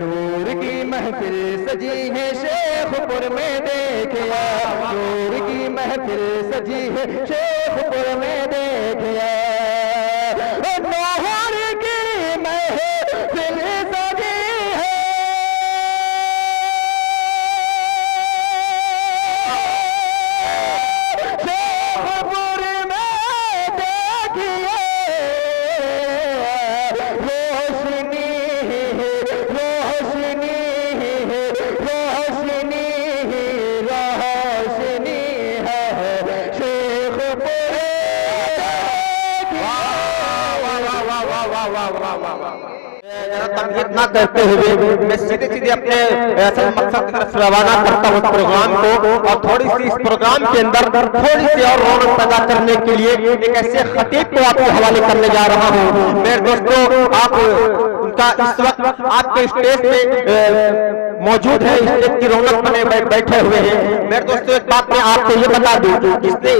नूर की महफिल सजी है शेखपुर में देखिया, नूर की महफिल सजी है शेखपुर में देखिया, नूर की महफिल सजी है शेखपुर में देखिए, रोशनी रोशनी रोशनी रोशनी है शेखपुर। तमहीद ना करते हुए मैं सीधे सीधे अपने असल मकसद की तरफ रवाना करता हूँ प्रोग्राम को, और थोड़ी सी इस प्रोग्राम के अंदर थोड़ी सी और रौनक पैदा करने के लिए एक ऐसे खतीब को आपके हवाले करने जा रहा हूँ। मेरे दोस्तों, आप उनका इस वक्त आपके स्टेज पे मौजूद है, स्टेज की रौनक बने बैठे हुए हैं। मेरे दोस्तों, एक बात मैं आपको ये बता दूं, इससे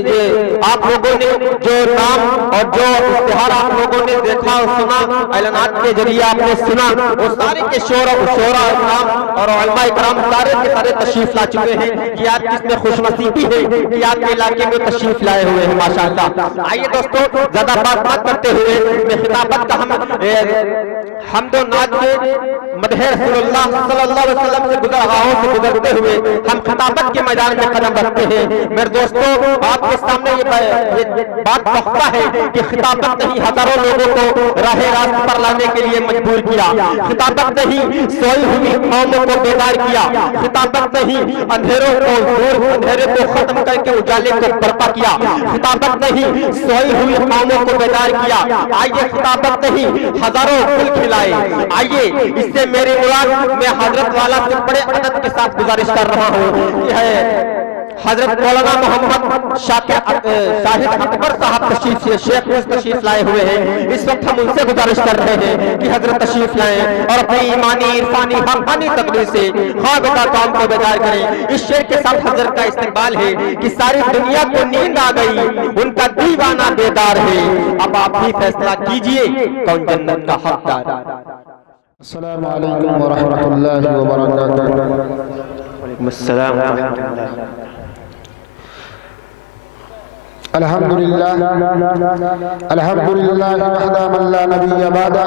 आप लोगों ने जो नाम और जो इश्तिहार आप लोगों ने देखा और सुना, ऐलानात के जरिए आपने सुना, वो सारे के शोरा इकराम और उलमा इकराम सारे के सारे तशरीफ ला चुके हैं। कि आज किसमें खुशनसीबी है कि आपके इलाके में तशरीफ लाए हुए हैं माशाअल्लाह। आइए दोस्तों, ज्यादा बात करते हुए मैं खिताबत का हमदो नात के मदहे रसूलुल्लाह सल्लल्लाहु अलैहि वसल्लम से गुज़रगाहों से गुजरते हुए हम खिताबत के मैदान में कदम रखते हैं। मेरे दोस्तों, आपके सामने ये बात पुख्ता है कि खिताबत नहीं हजारों लोगों को राहे रास्त पर लाने के लिए मजबूर किया, खिताबत नहीं सोई हुई कौमों को बेदार किया, खिताबत नहीं अंधेरे को खत्म करके उजाले को बर्पा किया, खिताबत नहीं सोई हुई कौमों को बेदार किया। आइए, खिताबत नहीं हजारों फूल खिलाए। आइए, इससे मेरी मुराद मैं हजरत वाला से बड़े अदब के साथ गुजारिश कर रहा हूँ। यह है हजरत मौलाना मोहम्मद शाहिद अकबर साहब शेख तशरीफ लाए हुए हैं। इस वक्त हम उनसे गुजारिश कर रहे हैं कि हजरत तशरीफ लाएं और अपनी ईमानी इरफानी हक़ानी तकरीर से ख्वाह बेदार कौम को बेदार करें। इस शेर के साथ हजरत का इस्तेमाल है कि सारी दुनिया को नींद आ गई, उनका दीवाना बेदार है। अब आप भी फैसला कीजिए कौन जन्नत का हकदार। अस्सलामु अलैकुम व रहमतुल्लाहि व बरकातुहू। वालेकुम अस्सलाम व रहमतुल्लाह। अल्हम्दुलिल्लाह वहदा मन ला नबिय्य बअदा।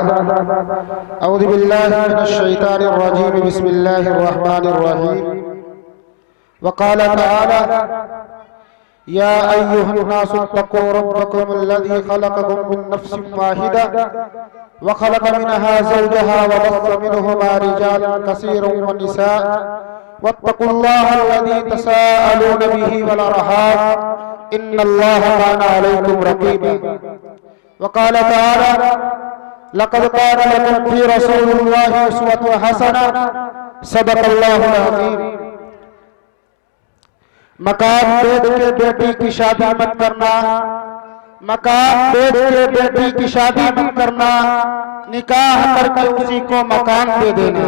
औज़ु बिल्लाहि मिनश शैतानिर रजीम। बिस्मिल्लाहिर रहमानिर रहीम। व क़ाल तआला या अय्युहन्नासु इत्तक़ू रब्बकुमुल्लज़ी ख़लक़कुम मिन नफ़्सिन वाहिदा व ख़लक़ मिनहा ज़ौजहा व बस्स मिनहुमा रिजालन कसीरन व निसाअ वत्तक़ुल्लाह अल्लज़ी तसाअलून बिही वल अर्हाम इन्नल्लाह काना अलैकुम रक़ीबा। व क़ाल तआला लक़द कान लकुम फ़ी रसूलिल्लाहि उस्वतुन हसना सदक़ल्लाहुल अज़ीम। मकान बेच के बेटी की शादी मत करना, मकान बेच के बेटी की शादी मत करना, निकाह करके उसी को मकान दे देना।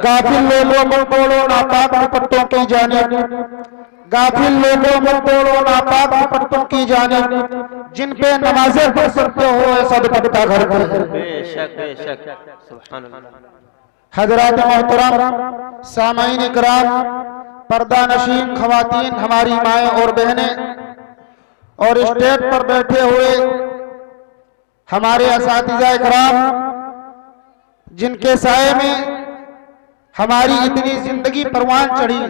गाफिल लोगों मत बोलो नापाक दुपट्टों की जानिब, गाफिल लोगों मत बोलो नापाक दुपट्टों की जानिब, जिन पे नमाजें पढ़ सकते हो ऐसा दुपट्टा घर पर है। बेशक सुभान अल्लाह। हज़रात मोहतरम सामाईन इकराम, पर्दा नशीन खवातीन, हमारी माएँ और बहनें, और स्टेज पर बैठे हुए हमारे असातिज़ा इकराम, जिनके साए में हमारी इतनी जिंदगी परवान चढ़ी।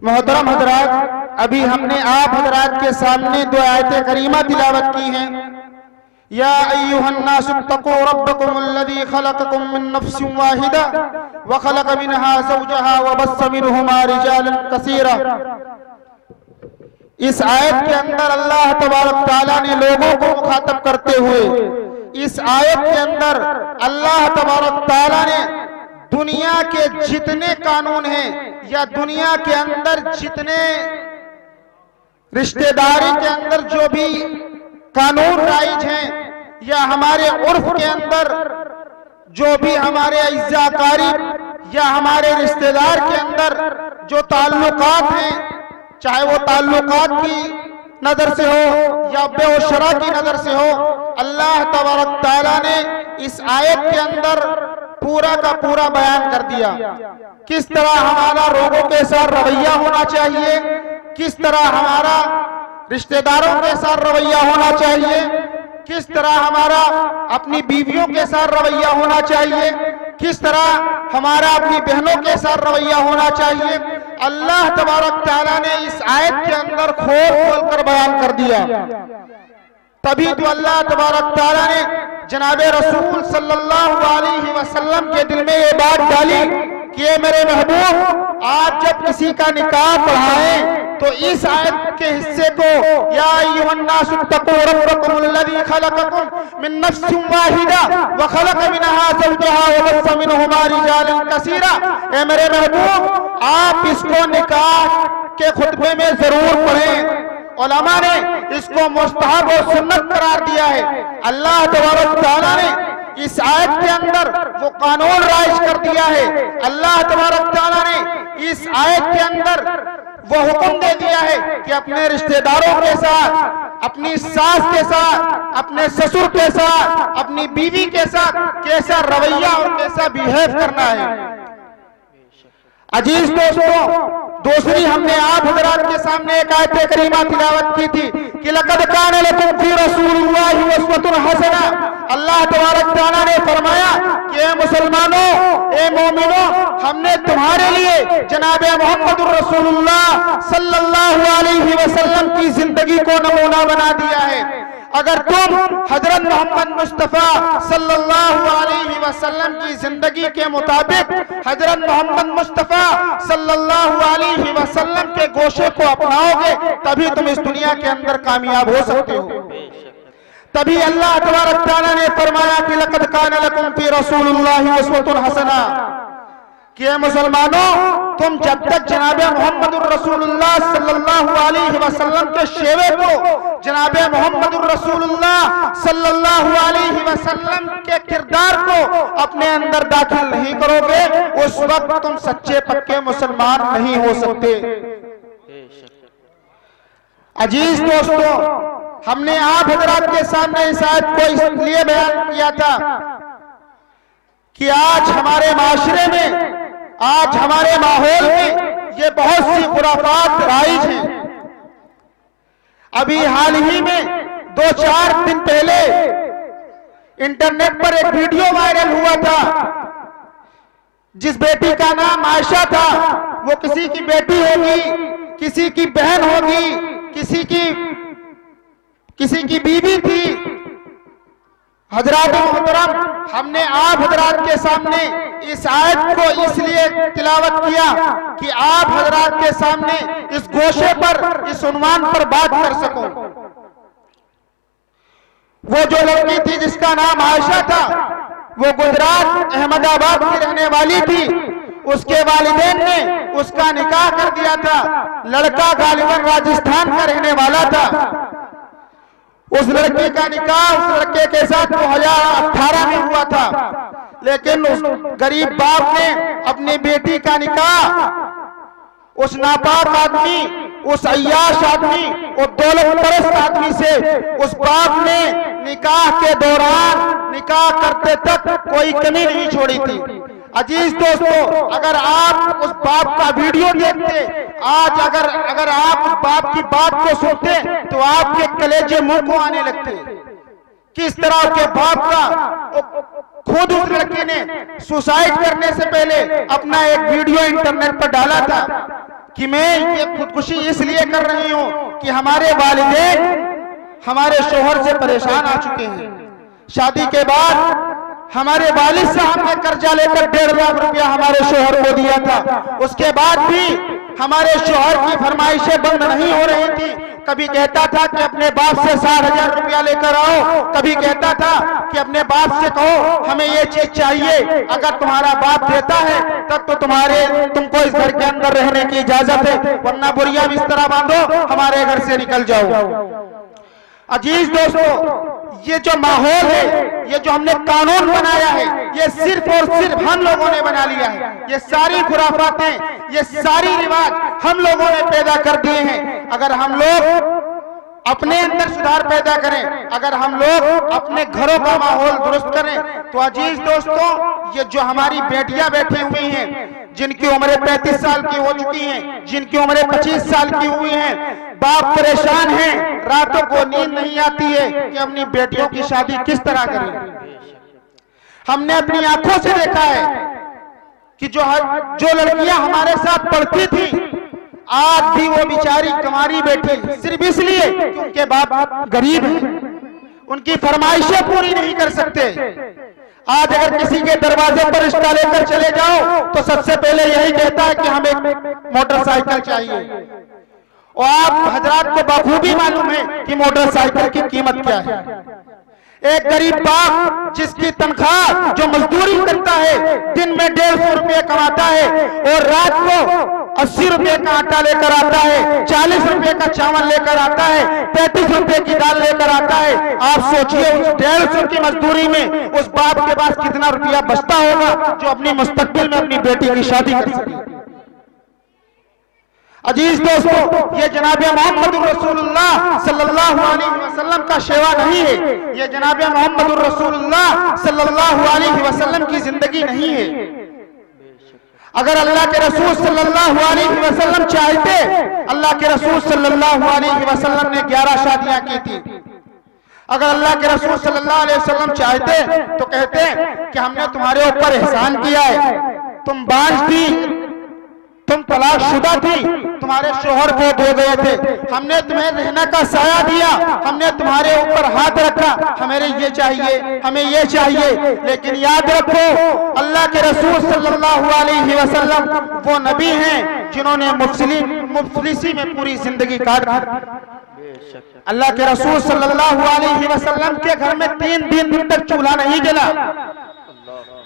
मोहतरम हजरात, अभी हमने आप हजरात के सामने दो आयतें करीमा तिलावत की हैं। या अय्युहन्नासु इत्तक़ू रब्बकुमुल्लज़ी ख़लक़कुम मिन नफ़्सिन वाहिदा व ख़लक़ मिनहा ज़ौजहा व बस्स मिनहुमा रिजालन कसीरा। इस आयत के अंदर अल्लाह तबारक तआला ने लोगों को मुखातब करते हुए, इस आयत के अंदर अल्लाह तबारक तआला ने दुनिया के जितने कानून हैं या दुनिया के अंदर जितने रिश्तेदारी के अंदर जो भी कानून राइज हैं या हमारे उर्फ के अंदर जो भी हमारे इज्जाकारी या हमारे रिश्तेदार के अंदर जो ताल्लुकात हैं, चाहे वो ताल्लुकात की नजर से हो या बेशरा की नजर से हो, अल्लाह तबारक तआला ने इस आयत के अंदर पूरा का पूरा बयान कर दिया। किस तरह हमारा लोगों के साथ रवैया होना चाहिए, किस तरह हमारा रिश्तेदारों के साथ रवैया होना चाहिए, किस तरह हमारा अपनी बीवियों के साथ रवैया होना चाहिए, किस तरह हमारा अपनी बहनों के साथ रवैया होना चाहिए। अल्लाह तबारक तआला ने इस आयत के अंदर खोल कर बयान कर दिया। तभी तो अल्लाह तबारक तआला ने जनाबे रसूल सल्लल्लाहु अलैहि वसल्लम के दिल में ये बात डाली कि ये मेरे महबूब, आप जब किसी का निकाह पढ़ाएं तो इस आयत के हिस्से को या अय्युहन्नासु तक़ू रब्बकुमुल्लज़ी खलक़कुम मिन नफ्सिन वाहिदा व खलक़ मिनहा ज़ौजहा व बस्स मिनहुमा रिजालन कसीरा, ए मेरे महबूब आप इसको निकाह के खुतबे में जरूर पढ़ें। उलमा ने इसको मुस्तहब और सुन्नत करार दिया है। अल्लाह तबारक तआला ने इस आयत के अंदर वो कानून राइज कर दिया है। अल्लाह तबारक तआला ने इस आयत के अंदर वो हुक्म दे दिया है कि अपने रिश्तेदारों के साथ, अपनी सास के साथ, अपने ससुर के साथ, अपनी बीवी के साथ कैसा रवैया और कैसा बिहेव करना है। अजीज दोस्तों, दूसरी हमने आप हजरात के सामने एक आयत करीमा तिलावत की थी कि लक़द कान लकुम फी रसूलिल्लाहि उस्वतुन हसना। अल्लाह तबारक तआला ने फरमाया कि ए मुसलमानों, ए मोमिनों, हमने तुम्हारे लिए जनाबे मोहम्मदुर रसूलुल्लाह सल्लल्लाहु अलैहि वसल्लम की जिंदगी को नमूना बना दिया है। अगर तुम हजरत मोहम्मद मुस्तफा सल्लल्लाहु अलैहि वसल्लम की जिंदगी के मुताबिक हजरत मोहम्मद मुस्तफा सल्लल्लाहु अलैहि वसल्लम के गोशे को अपनाओगे तभी तुम इस दुनिया के अंदर कामयाब हो सकते हो। तभी अल्लाह तबारक तआला ने फरमाया कि लक़द कान लकुम फी रसूलिल्लाहि उस्वतुन हसना, कि मुसलमानों, तुम जब तक जनाबे मोहम्मदुर रसूलुल्लाह सल्लल्लाहु अलैहि वसल्लम के शेवे को, जनाबे मोहम्मदुर रसूलुल्लाह सल्लल्लाहु अलैहि वसल्लम के किरदार को अपने अंदर दाखिल नहीं करोगे, उस वक्त तुम सच्चे पक्के मुसलमान नहीं हो सकते। अजीज दोस्तों, हमने आप हजरात के सामने इस आयत को इसलिए बयान किया था कि आज हमारे माशरे में, आज हमारे माहौल में ये बहुत सी खुराफात राइज हैं। अभी हाल ही में 2-4 दिन पहले इंटरनेट पर एक वीडियो वायरल हुआ था, जिस बेटी का नाम आयशा था। वो किसी की बेटी होगी, किसी की बहन होगी, किसी की बीवी थी। हजरात मोहतरम, हमने आप हजरात के सामने इस आयत को इसलिए तिलावत किया कि आप हजरात के सामने इस गोशे पर, इस उन्वान पर बात कर सको। वो जो लड़की थी जिसका नाम आयशा था, वो गुजरात अहमदाबाद की रहने वाली थी। उसके वालिदैन ने उसका निकाह कर दिया था। लड़का गालिबन राजस्थान का रहने वाला था। उस लड़के का निकाह उस लड़के के साथ 2018 में हुआ था, लेकिन उस गरीब बाप ने अपनी बेटी का निकाह उस नापाक आदमी, उस अय्याश आदमी, उस दौलत परस्त आदमी से उस बाप ने निकाह के दौरान, निकाह करते तक कोई कमी नहीं छोड़ी थी। अजीज दोस्तों, अगर आप उस बाप का वीडियो देखते, आज अगर आप उस बाप की बात को सुनते तो आपके कलेजे मुंह को आने लगते। किस तरह के बाप का, खुद उस लड़की ने सुसाइड करने से पहले अपना एक वीडियो इंटरनेट पर डाला था कि मैं ये खुदकुशी इसलिए कर रही हूं कि हमारे वालिदैन हमारे शोहर से परेशान आ चुके हैं। शादी के बाद हमारे वालिद साहब ने कर्जा लेकर 1.5 लाख रुपया हमारे शोहर को दिया था। उसके बाद भी हमारे शोहर की फरमाइशें बंद नहीं हो रही थी। कभी कहता था कि अपने बाप से 60,000 रुपया लेकर आओ, कभी कहता था कि अपने बाप से कहो हमें ये चीज चाहिए, अगर तुम्हारा बाप देता है तब तो तुमको इस घर के अंदर रहने की इजाजत है, वरना बुरिया बिस्तरा बांधो, हमारे घर से निकल जाओ। अजीज दोस्तों, ये जो माहौल है, ये जो हमने कानून बनाया है, ये सिर्फ और सिर्फ हम लोगों ने बना लिया है। ये सारी खुराफातें, ये सारी रिवाज हम लोगों ने पैदा कर दिए हैं। अगर हम लोग अपने अंदर सुधार पैदा करें। अगर हम लोग अपने घरों का माहौल दुरुस्त करें तो अजीज दोस्तों, ये जो हमारी बेटियां बैठी हुई हैं, जिनकी उम्र 35 साल की हो चुकी हैं, जिनकी उम्र 25 साल की हुई हैं, बाप परेशान हैं, रातों को नींद नहीं आती है कि अपनी बेटियों की शादी किस तरह करें। हमने अपनी आंखों से देखा है कि जो लड़कियां हमारे साथ पढ़ती थी, आज भी वो बेचारी कमारी बैठी, सिर्फ इसलिए कि उनके बाप गरीब हैं, उनकी फरमाइशें पूरी नहीं कर सकते। आज अगर किसी के दरवाजे पर रिश्ता लेकर चले जाओ तो सबसे पहले यही कहता है कि हमें मोटरसाइकिल चाहिए। और आप हजरात को बखूबी मालूम है कि मोटरसाइकिल की कीमत क्या है। एक गरीब बाप जिसकी तनख्वाह, जो मजदूरी करता है, दिन में 150 रुपये कमाता है और रात को 80 रुपये का आटा लेकर आता है, 40 रुपये का चावल लेकर आता है, 35 रुपये की दाल लेकर आता है। आप सोचिए उस 150 की मजदूरी में उस बाप के पास कितना रुपया बचता होगा जो अपनी मुस्तकबिल में अपनी बेटी की शादी कर सके। अजीज दोस्तों, ये जनाब मोहम्मद रसूलुल्लाह सल्लल्लाहु अलैहि वसल्लम का शेवा नहीं है, ये जनाब मोहम्मद रसूलुल्लाह सल्लल्लाहु अलैहि वसल्लम की जिंदगी नहीं है। अगर अल्लाह के रसूल सल्लल्लाहु अलैहि वसल्लम चाहते, अल्लाह के रसूल सल्लल्लाहु अलैहि वसल्लम ने 11 शादियां की थी। अगर अल्लाह के रसूल सल्लल्लाहु अलैहि वसल्लम चाहते तो कहते कि हमने तुम्हारे ऊपर एहसान किया है, तुम बांझ थी, तुम तलाकशुदा थी, तुम्हारे शोहर बहुत हो गए थे, हमने तुम्हें रहने का साया दिया, हमने तुम्हारे ऊपर हाथ रखा, हमें ये चाहिए, हमें ये चाहिए। लेकिन याद रखो, अल्लाह के रसूल सल्लल्लाहु अलैहि वसल्लम वो नबी हैं जिन्होंने मुफलिसी में पूरी जिंदगी काट दी। अल्लाह के रसूल सल्लल्लाहु अलैहि वसल्लम के घर में 3 दिन तक चूल्हा नहीं जला,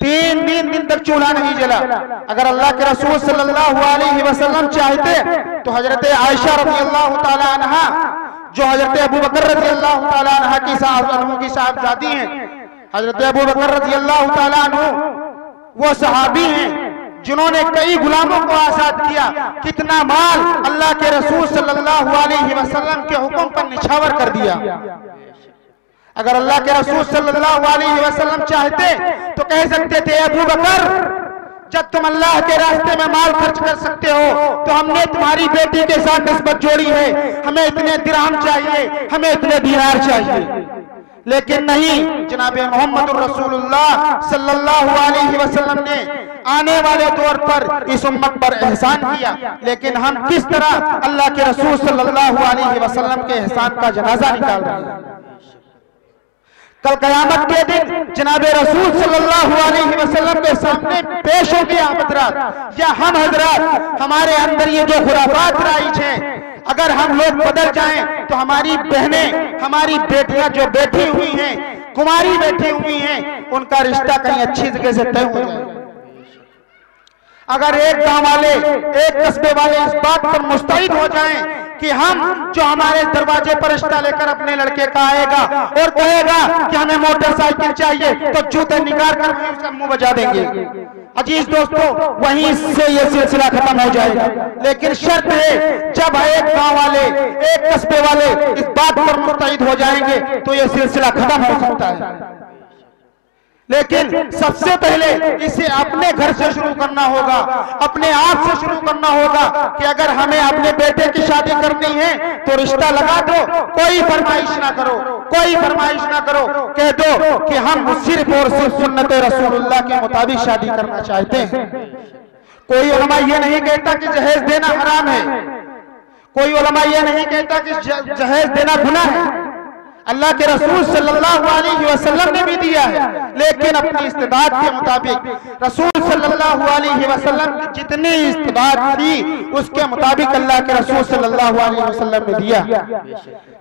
3 दिन तक चूल्हा नहीं जला। अगर अल्लाह के रसूल सल्लल्लाहु अलैहि वसल्लम चाहते तो हजरत आयशा रज़ियल्लाहु ताला अन्हा, जो हजरत अबू बकर रज़ियल्लाहु ताला अन्हा की साहबजादी हैं, हजरत अबू बकर रज़ियल्लाहु ताला अन्हु वो सहाबी हैं जिन्होंने कई गुलामों को आजाद किया। कितना माल अल्लाह के रसूल सल्लल्लाहु अलैहि वसल्लम के हुक्म पर निछावर कर दिया। अगर अल्लाह के रसूल सल्लल्लाहु अलैहि वसल्लम चाहते तो कह सकते थे, अबू बकर, जब तुम अल्लाह के रास्ते में माल खर्च कर सकते हो तो हमने तुम्हारी बेटी के साथ निस्बत जोड़ी है, हमें इतने दिरहम चाहिए, हमें इतने दीनार चाहिए। लेकिन नहीं, जनाब मोहम्मद रसूलुल्लाह सल्लल्लाहु अलैहि वसल्लम ने आने वाले दौर पर इस उम्मत पर एहसान किया। लेकिन हम किस तरह अल्लाह के रसूल सल्लल्लाहु अलैहि वसल्लम के एहसान का जनाजा निकाल रहे हैं। कल कयामत के दिन जनाब रसूल सल्लल्लाहु अलैहि वसल्लम के सामने पेश होंगे आप हजरात, या हम हजरात, हमारे अंदर ये जो खुराफात राइज हैं, अगर हम लोग बदल जाएं तो हमारी बहनें, हमारी बेटियां जो बैठी हुई हैं, कुमारी बैठी हुई हैं, उनका रिश्ता कहीं अच्छी जगह से तय हो जाए। अगर एक गांव वाले, एक कस्बे वाले इस बात पर मुस्तैद हो जाएं कि हम, जो हमारे दरवाजे पर रिश्ता लेकर अपने लड़के का आएगा और कहेगा कि हमें मोटरसाइकिल चाहिए, तो जूते निकाल कर वहीं उसका मुंह बजा देंगे। अजीज दोस्तों, वहीं से ये सिलसिला खत्म हो जाएगा। लेकिन शर्त है, जब एक गांव वाले, एक कस्बे वाले इस बात पर मुस्तैद हो जाएंगे तो ये सिलसिला खत्म हो सकता है। लेकिन सबसे पहले इसे अपने घर से शुरू करना होगा, अपने आप से शुरू करना होगा कि अगर हमें अपने बेटे की शादी करनी है तो रिश्ता लगा दो, कोई फरमाइश ना करो, कोई फरमाइश ना करो, कह दो कि हम सिर्फ और सिर्फ सुन्नत रसूलुल्लाह के मुताबिक शादी करना चाहते हैं। कोई उलमा ये नहीं कहता कि जहेज देना हराम है, कोई उलमा ये नहीं कहता कि जहेज देना गुनाह है। अल्लाह के रसूल सल्लल्लाहु अलैहि वसल्लम ने भी दिया है, लेकिन अपनी इस्तिदाद के मुताबिक। रसूल सल्लल्लाहु अलैहि वसल्लम की जितनी इस्तिदाद थी उसके मुताबिक अल्लाह के रसूल सल्लल्लाहु अलैहि वसल्लम ने दिया।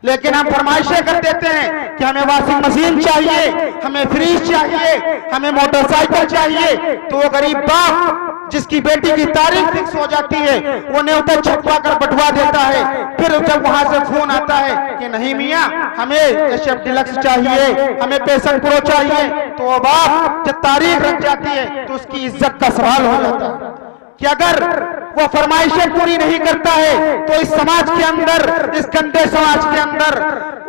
लेकिन हम फरमाइशें कर देते हैं कि हमें वॉशिंग मशीन चाहिए, हमें फ्रिज चाहिए, हमें मोटरसाइकिल चाहिए, तो वो गरीब बाप जिसकी बेटी की तारीख फिक्स हो जाती है वो न्योता छपवा कर बंटवा देता है। फिर जब वहां से फोन आता है कि नहीं मियाँ, हमें एचएफ डिलक्स चाहिए, हमें पैशन प्रो चाहिए, तो वो बाप जब तारीख रख जाती है तो उसकी इज्जत का सवाल हो जाता है कि अगर वो फरमाइशें पूरी नहीं करता है तो इस समाज के अंदर, इस गंदे समाज के अंदर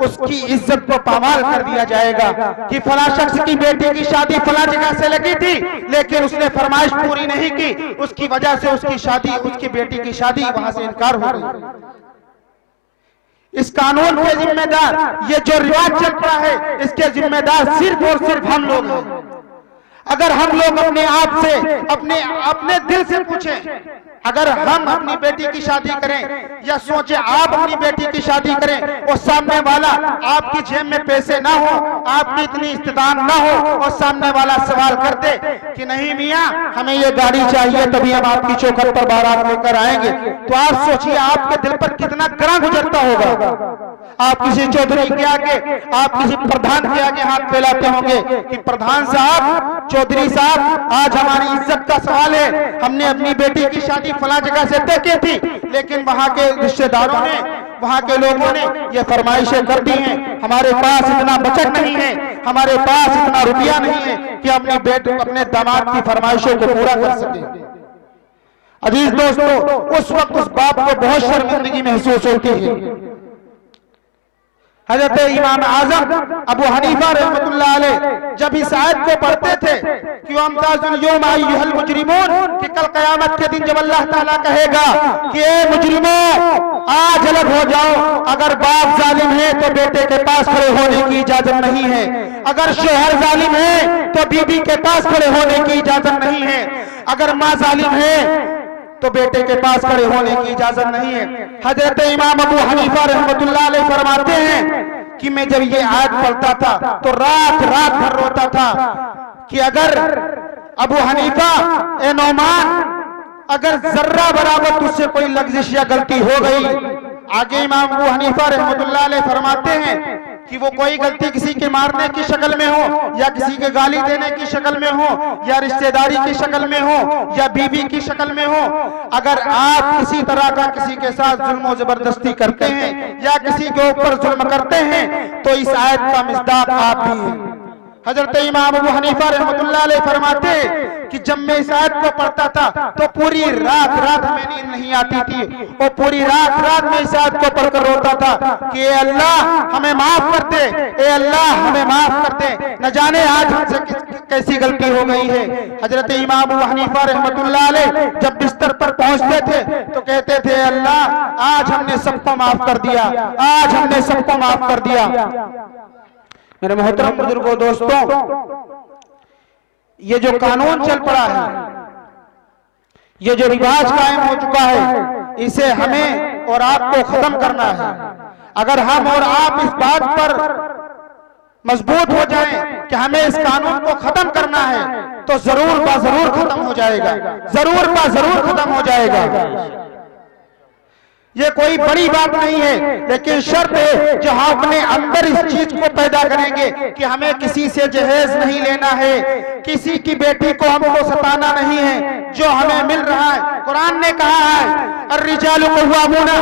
उसकी इज्जत को पामाल कर दिया जाएगा कि फला शख्स की बेटी की शादी फला जगह से लगी थी लेकिन उसने फरमाइश पूरी नहीं की, उसकी वजह से उसकी शादी, उसकी बेटी की शादी वहां से इनकार हो गई। इस कानून के जिम्मेदार, ये जो रिवाज चल रहा है, इसके जिम्मेदार सिर्फ और सिर्फ हम लोग हैं। अगर हम लोग अपने आप से, अपने दिल से पूछें, अगर हम अपनी बेटी की शादी करें या सोचे आप अपनी बेटी की शादी करें और सामने वाला आपकी जेब में पैसे ना हो, आपकी इतनी इस्तेदाद ना हो और सामने वाला सवाल कर दे कि नहीं मियां हमें ये गाड़ी चाहिए तभी हम आपकी चौखट पर बारात लेकर आएंगे, तो आप सोचिए आपके दिल पर कितना ग्रह गुजरता होगा। आप किसी चौधरी के आगे, आप किसी प्रधान के आगे हाथ फैलाते होंगे कि प्रधान साहब, चौधरी साहब, आज हमारी इज्जत का सवाल है, हमने अपनी बेटी की शादी फला जगह से तय की थी लेकिन वहां के रिश्तेदारों ने, वहां के लोगों ने ये फरमाइशें कर दी हैं, हमारे पास इतना बचत नहीं है, हमारे पास इतना रुपया नहीं है कि अपनी बेटे, अपने दामाद की फरमाइशों को पूरा कर सके। अजीज दोस्तों, उस वक्त उस बाप को बहुत शर्मिंदगी महसूस होती है। हजरत इमाम आजम अबू हनीफा रहमतुल्लाह अलैह जब इस आयत को पढ़ते थे कि अमताजुल यौम अय्युहल मुजरिमून, कि कल कयामत के दिन जब अल्लाह ताला कहेगा कि ए मुजरिमों आज अलग हो जाओ, अगर बाप जालिम है तो बेटे के पास खड़े होने की इजाजत नहीं है, अगर शोहर जालिम है तो बीबी के पास खड़े होने की इजाजत नहीं है, अगर माँ जालिम है तो बेटे के पास खड़े होने की इजाजत नहीं है। हजरत इमाम अबू हनीफा रहमतुल्लाह अलैह फरमाते हैं कि मैं जब ये आयत पढ़ता था तो रात रात भर रोता था कि अगर अबू हनीफा, ए नौमान, अगर जर्रा बराबर तुझसे कोई लग़्ज़िश या गलती हो गई। आगे इमाम अबू हनीफा रहमतुल्लाह अलैह फरमाते हैं कि वो कोई गलती किसी के मारने की शक्ल में हो या किसी के गाली देने की शक्ल में हो या रिश्तेदारी की शक्ल में हो या बीवी की शक्ल में हो, अगर आप किसी तरह का किसी के साथ जुल्म और जबरदस्ती करते हैं या किसी के ऊपर जुल्म करते हैं तो इस आयत का मिस्दाक आप भी हैं। हजरत इमाम अबू हनीफा रहमतुल्लाह अलैह फरमाते कि जब मैं इस आयत को पढ़ता था तो पूरी रात रात हमें नींद नहीं आती थी और पूरी रात रात में इस आयत को पढ़कर रोता था कि ए अल्लाह हमें माफ कर दे, ए अल्लाह हमें माफ कर दे, न जाने आज हमसे कैसी गलती हो गई है। हजरत इमाम अबू हनीफा रहमतुल्लाह अलैह जब बिस्तर पर पहुंचते थे तो कहते थे अल्लाह आज हमने सबको माफ कर दिया, आज हमने सबको माफ कर दिया। मेरे मोहतरम बुजुर्गों, दोस्तों, ये जो कानून चल पड़ा है, ये जो रिवाज कायम हो चुका है, इसे हमें और आपको खत्म करना है। अगर हम और आप इस बात पर मजबूत हो जाएं कि हमें इस कानून को खत्म करना है तो जरूर बा जरूर खत्म हो जाएगा, जरूर बा जरूर खत्म हो जाएगा। ये कोई बड़ी बात नहीं है, लेकिन शर्त है जो हम अपने अंदर इस चीज को पैदा करेंगे कि हमें किसी से जहेज नहीं लेना है, किसी की बेटी को हमको सताना नहीं है। जो हमें मिल रहा है, कुरान ने कहा है अर्रिजालु कव्वामूना,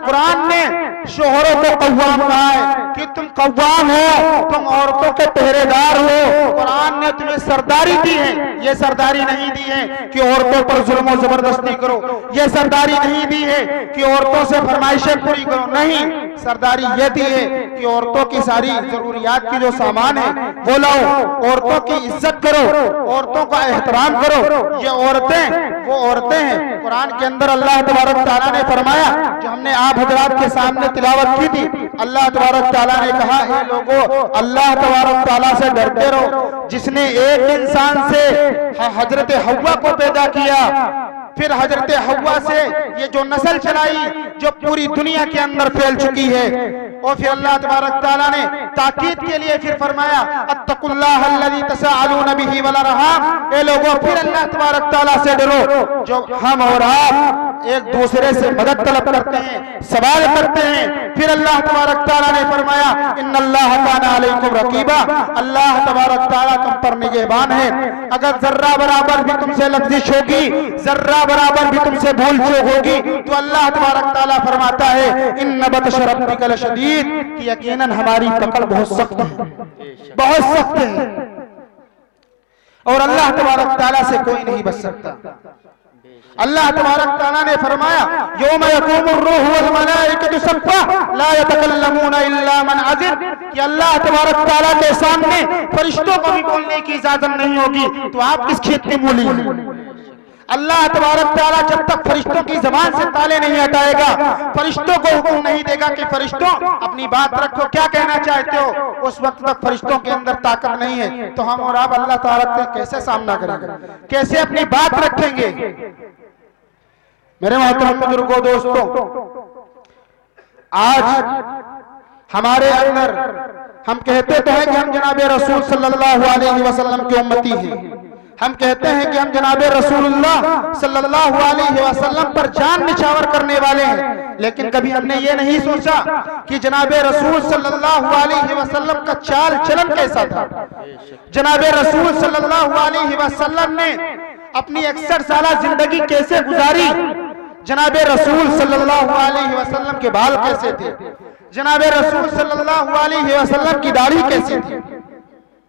कुरान ने शोहरों को कव्वाम कहा है कि तुम कव्वाम हो, तुम औरतों के पहरेदार हो। कुरान ने तुम्हें सरदारी दी है, ये सरदारी नहीं दी है कि औरतों पर जुल्म और जबरदस्ती करो, ये सरदारी नहीं दी है कि औरतों से फरमाइशें पूरी करो, नहीं, सरदारी ये दी है कि औरतों की सारी जरूरियात की जो सामान है वो लाओ, औरतों की इज्जत करो, औरतों का एहतराम करो। ये औरतें वो औरतें हैं। कुरान के अंदर अल्लाह तबारक तआला ने फरमाया, जो हमने आप हजरात के सामने तिलावत की थी, अल्लाह तबारक तआला ने कहा है लोगों अल्लाह तबारक तआला से डरते रहो, जिसने एक इंसान से हजरत हव्वा को पैदा किया, फिर हजरत हव्वा से ये जो नस्ल चलाई जो पूरी दुनिया के अंदर फैल चुकी है, और फिर अल्लाह तबारक तआला ने ताकीद के लिए फिर फरमाया अत्तकुल्लाह अल्लज़ी तसअलून बिही वल अरहाम, ए लोगों फिर अल्लाह तबारक तआला से डरो जो हम और आप एक दूसरे से मदद तलब करते हैं, सवाल करते हैं। फिर अल्लाह तबारक तआला ने फरमाया इन्नल्लाह काना अलैकुम रकीबा, अल्लाह तबारक तआला तुम पर निगहबान है। अगर जर्रा बराबर भी तुमसे लग़्ज़िश होगी, जर्रा बराबर भी तुमसे भूल चूक होगी तो अल्लाह तबारक तआला फरमाता है इन्न बतश रब्बिका लशदीद, कि यकीनन हमारी पकड़ बहुत सख्त है, बहुत सख्त है, और अल्लाह तबारक तआला से कोई नहीं बच सकता। अल्लाह तबारक तआला ने फरमाया यौम यक़ूमुर रूह वल मलाइकतु सफ़्फ़ा ला यतकल्लमूना इल्ला मन अज़िन, कि अल्लाह तबारक तआला के सामने फरिश्तों को भी बोलने की इजाजत नहीं होगी, तो आप किस खेत में बोलिए। अल्लाह तबारक तआला जब तक फरिश्तों की जबान से ताले नहीं हटाएगा, फरिश्तों को हुक्म नहीं देगा कि फरिश्तों अपनी बात रखो, क्या कहना चाहते हो, उस वक्त तक फरिश्तों के अंदर ताकत नहीं है, तो हम और आप अल्लाह तआला से कैसे सामना करेंगे, कैसे अपनी बात रखेंगे। मेरे मोहतरम बुजुर्गों, दोस्तों, आज हमारे अंदर हम कहते तो हैं कि हम जनाबे रसूल सल्लल्लाहु अलैहि वसल्लम की उम्मती हैं, हम कहते हैं कि हम जनाबे रसूलुल्लाह सल्लल्लाहु अलैहि वसल्लम पर जान निछावर करने वाले हैं, लेकिन कभी हमने ये नहीं सोचा कि जनाबे रसूल सल्लल्लाहु अलैहि वसल्लम का चाल चलन कैसा था। जनाबे रसूल सल्लल्लाहु अलैहि वसल्लम ने अपनी 61 साल जिंदगी कैसे गुजारी, जनाबे रसूल सल्लल्लाहु अलैहि वसल्लम के बाल कैसे थे, जनाबे रसूल सल्लल्लाहु अलैहि वसल्लम की दाढ़ी कैसी थी।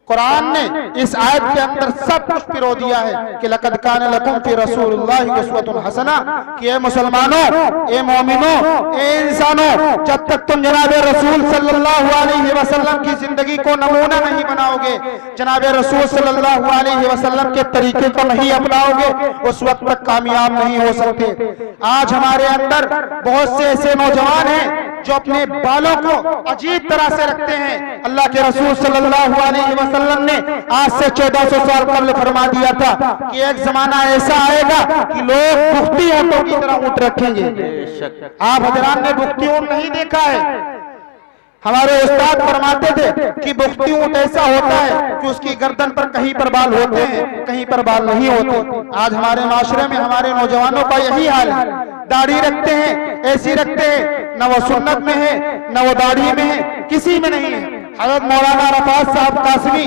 कुरान ने इस आयत के अंदर सब कुछ पिरो दिया है कि लक़द कान लकुम फी रसूलिल्लाहि उस्वतुन हसना, कि ए मुसलमानों, ए मोमिनों, ए इंसानों, जब तक तुम जनाबे रसूल सल्लल्लाहु अलैहि वसल्लम की जिंदगी को नमूना नहीं बनाओगे, जनाबे रसूल सल्लल्लाहु अलैहि वसल्लम के तरीके को नहीं अपनाओगे, उस वक्त तक कामयाब नहीं हो सकते। आज हमारे अंदर बहुत से ऐसे नौजवान हैं जो अपने बालों को अजीब तरह से रखते हैं। अल्लाह के रसूल सल्लल्लाहु अलैहि वसल्लम ने आज से 1400 साल कबल फरमा दिया था कि एक जमाना ऐसा आएगा कि लोग बुख्ती ऊंटों की तरह ऊंट रखेंगे। आप हजरान ने बुख्ती ऊंट नहीं देखा है। हमारे उस्ताद फरमाते थे कि बुख्ती ऊंट ऐसा होता है कि उसकी गर्दन पर कहीं पर बाल होते हैं, कहीं पर बाल नहीं होते। आज हमारे माशरे में हमारे नौजवानों का यही हाल है, दाढ़ी रखते हैं, ऐसी रखते हैं, न वो सुन्नत में है न वो दाढ़ी में है, किसी में नहीं है। हज़रत मौलाना रफ़ात साहब कासमी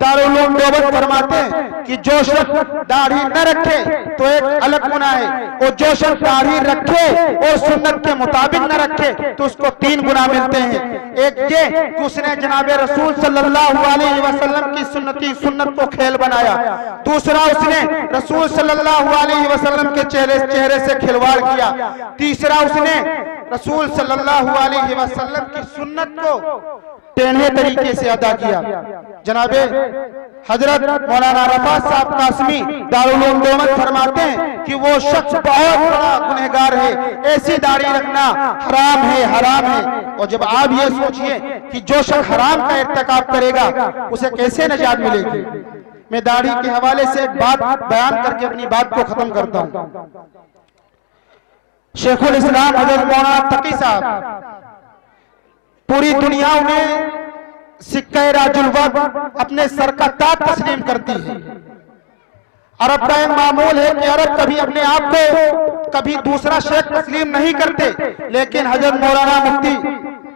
दारुल उलूम देवबंद फरमाते हैं कि जो शख्स दाढ़ी न रखे तो एक अलग गुनाह है, और जो शख्स दाढ़ी रखे और सुन्नत के मुताबिक न रखे तो उसको 3 गुनाह मिलते हैं। एक ये कि उसने जनाबे रसूल सल्लल्लाहु अलैहि वसल्लम की सुन्नत को खेल बनाया, दूसरा उसने रसूल सल्लल्लाहु अलैहि वसल्लम के चेहरे से खिलवाड़ किया, तीसरा उसने रसूल सल्लल्लाहु अलैहि वसल्लम की सुन्नत को टेढ़े तरीके से अदा किया। जनाबे हजरत मौलाना रफ़ात साहब कासमी दारुल उलूम देवबंद फरमाते हैं कि वो शख्स बहुत बड़ा गुनहगार है, ऐसी दाढ़ी रखना हराम है, हराम है। और जब आप ये सोचिए कि जो शख्स हराम का इर्तिकाब करेगा उसे कैसे नजात मिलेगी। मैं दाढ़ी के हवाले से एक बात बयान करके अपनी बात को खत्म करता हूँ। शेखुल इस्लाम हजरत मौलाना तकी साहब, पूरी दुनिया उन्हें सिक्का राजुल वक्त अपने सर का ताज तस्लीम करती है। अरब का एक मामूल है कि अरब कभी अपने आप को कभी दूसरा शेख तस्लीम नहीं करते, लेकिन हजरत मौलाना मुफ्ती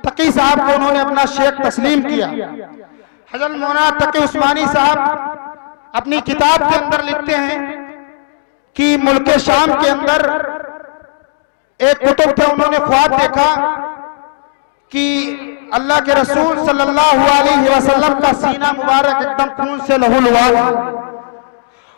तकी साहब को उन्होंने अपना शेख तस्लीम किया। हजरत मौलाना तकी उस्मानी साहब अपनी किताब के अंदर लिखते हैं कि मुल्क शाम के अंदर एक कुतुब थे, उन्होंने ख्वाब देखा कि अल्लाह के रसूल सल्लल्लाहु अलैहि वसल्लम का सीना मुबारक एकदम खून से लहूलुहान है।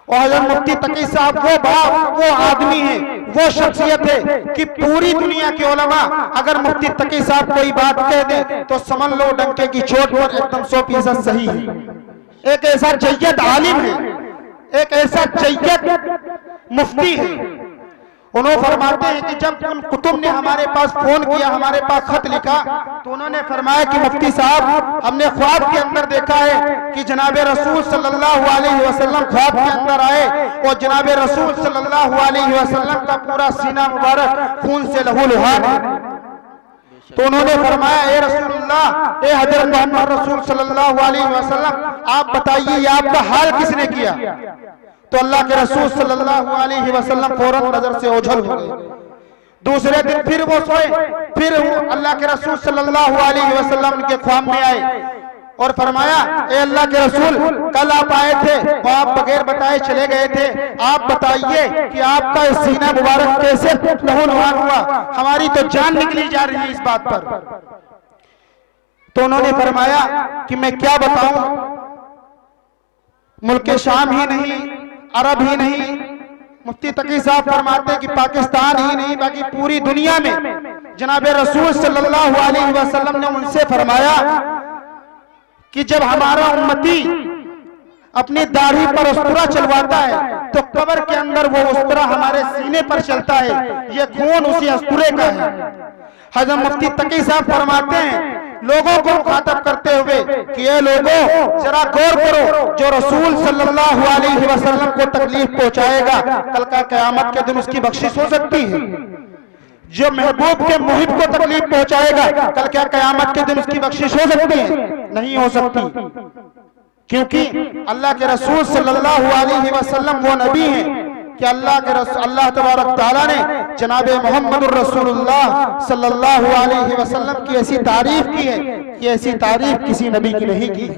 और हज़रत मुफ्ती तकी साहब वो आदमी है, वो शख्सियत है कि पूरी दुनिया के उलमा अगर मुफ्ती तकी साहब कोई बात कह दे तो समझ लो डंके की चोट पर एकदम 100% सही है। एक ऐसा जय्यद आलिम है, एक ऐसा जय्यद मुफ्ती है। उन्होंने फरमाते हैं कि जब उन कुतुब ने हमारे पास फोन किया, हमारे पास खत लिखा, तो उन्होंने फरमाया कि मुफ्ती साहब, हमने ख्वाब के अंदर देखा है कि जनाबे रसूल सल्लल्लाहु अलैहि वसल्लम ख्वाब के अंदर आए और जनाबे रसूल सल्लल्लाहु अलैहि वसल्लम का पूरा सीना मुबारक खून से लहूलुहान है। तो उन्होंने फरमाया, ए रसूलुल्लाह, ए हजरत मोहम्मद रसूल सल्लल्लाहु अलैहि वसल्लम, आप बताइए ये आपका हाल किसने किया। तो अल्लाह के रसूल सल्लल्लाहु अलैहि वसल्लम फौरन नजर से ओझल हो गए। दूसरे दिन फिर वो सोए, फिर अल्लाह के रसूल सल्लल्लाहु अलैहि वसल्लम उनके ख्वाब में आए और फरमाया, ए अल्लाह के रसूल, कल आप आए थे और आप बगैर बताए चले गए थे, आप बताइए कि आपका सीना मुबारक कैसे लहूलुहान हुआ, हमारी तो जान निकली जा रही है इस बात पर। तो उन्होंने फरमाया कि मैं क्या बताऊं, मुल्क शाम ही नहीं, अरब ही नहीं, मुफ्ती तकी साहब फरमाते हैं कि पाकिस्तान ही नहीं बाकी पूरी दुनिया में जनाब रसूल सल्लल्लाहु अलैहि वसल्लम ने उनसे फरमाया कि जब हमारा उम्मती अपनी दाढ़ी पर उस्तरा चलवाता है तो कब्र के अंदर वो उस्तरा हमारे सीने पर चलता है, ये खून उसी उस्तरे का है। हज़रत मुफ्ती तकी साहब फरमाते हैं लोगों को मुखातब करते हुए कि ये लोगों जरा गौर करो, जो रसूल सल्लल्लाहु अलैहि वसल्लम को तकलीफ पहुंचाएगा कल का क़यामत के दिन उसकी बख्शिश हो सकती है। जो महबूब के मुहिब को तकलीफ पहुंचाएगा कल क्या क़यामत के दिन उसकी बख्शिश हो सकती है? नहीं हो सकती, क्योंकि अल्लाह के रसूल सल्लल्लाहु अलैहि वसल्लम वो नबी हैं कि अल्लाह तबारक तआला ने जनाब मोहम्मदुर रसूलुल्लाह सल्लल्लाहु अलैहि वसल्लम की ऐसी तारीफ की है कि ऐसी तारीफ किसी नबी की नहीं की।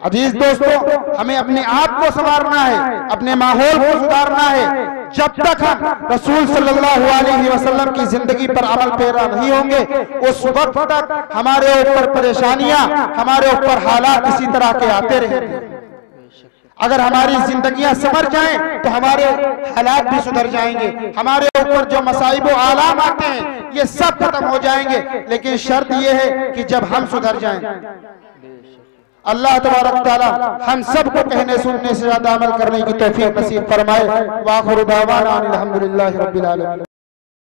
अजीज दोस्तों, हमें अपने आप को संवारना है, अपने माहौल को सुधारना है। जब तक हम रसूल सल्लल्लाहु अलैहि वसल्लम की जिंदगी पर अमल पैरा नहीं होंगे उस वक्त तक हमारे ऊपर परेशानियां, हमारे ऊपर हालात इसी तरह के आते रहेंगे। अगर हमारी जिंदगियां संवर जाएं तो हमारे हालात भी सुधर जाएंगे, हमारे ऊपर जो मसाइब व आलाम आते हैं ये सब खत्म हो जाएंगे, लेकिन शर्त यह है कि जब हम सुधर जाएं। अल्लाह तबारक तआला हम सबको कहने सुनने से ज्यादा अमल करने की तौफीक नसीब फरमाए। व आखिरु दावाना अनिल हम्दुलिल्लाहि रब्बिल आलमीन।